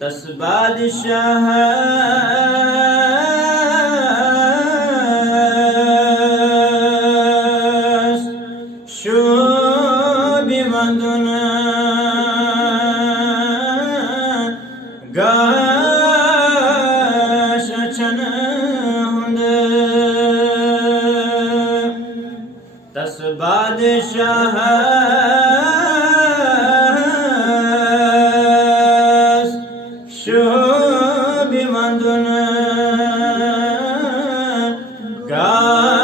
तस बादशाह शोभिमंदुन गाश छन हुंद तस बादशाह शोभिमंदुन गाश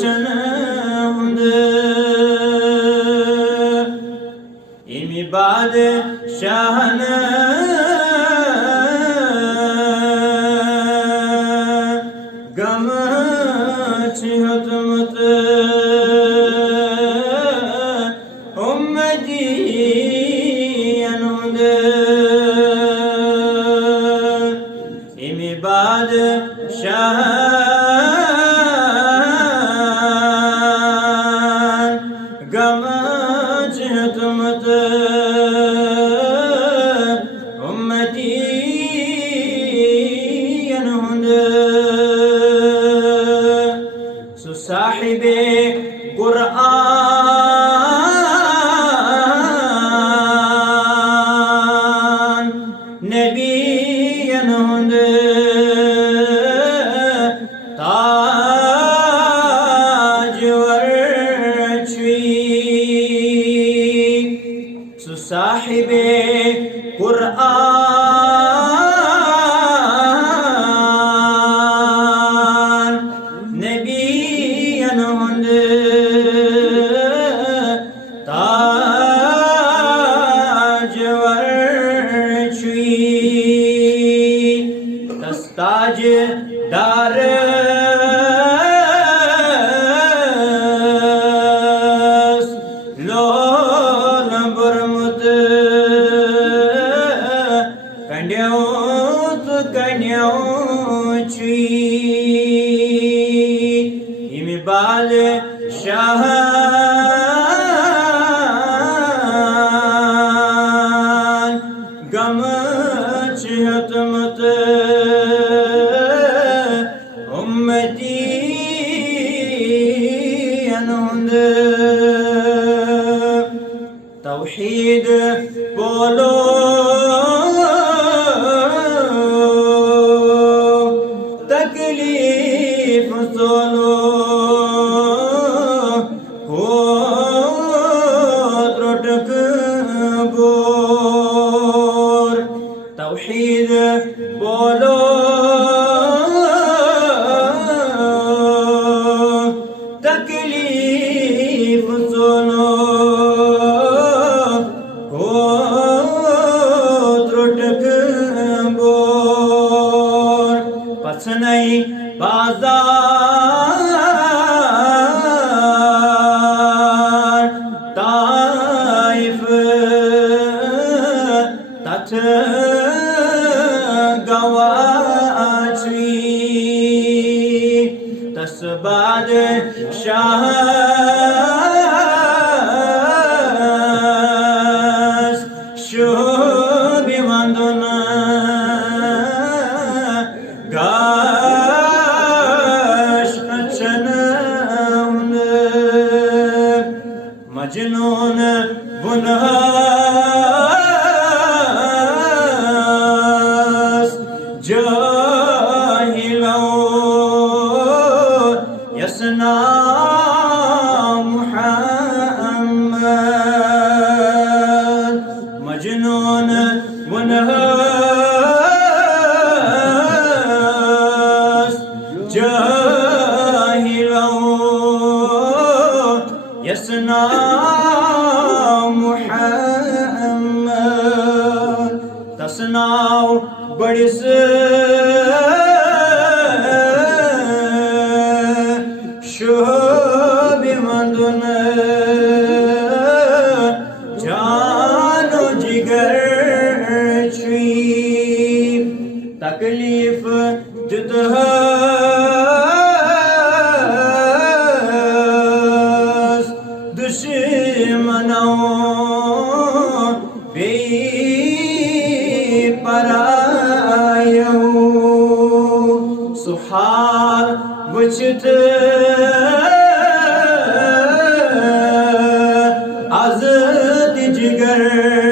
छन हुंद इमी बादशाहन गम छिहत मत उम्मती अनुद इमी बादशाह गम छिहत मत उम्मती अनुद साहिबे कुरान नबी हुंद ताजवर साहिबे कुरान नबी हुंद ताजवर ताजदार लोल बुरमुत कंड्योत कंड्योची इमी बादशाह गम छिहत मत उम्मती अनुद तौहीद बोलो तकलीफ सोलो हो त्रुटक बोर तौहीद बोलो तकलीफ सोलो हो त्रुटक बोर पसनई बाजार ताइफ तथ गवाची तस बादशाह शोभिमंदुन गाश छन हुंद मजनून बुनहास जाहिलो यसना मुहम्मद मजनून बुनहास जाहिलो यसना मुहम्मद तसनाव बड़िस शोभिमंदुन जानो जिगर तकलीफ जुदा दुश्मनों बित az di jigar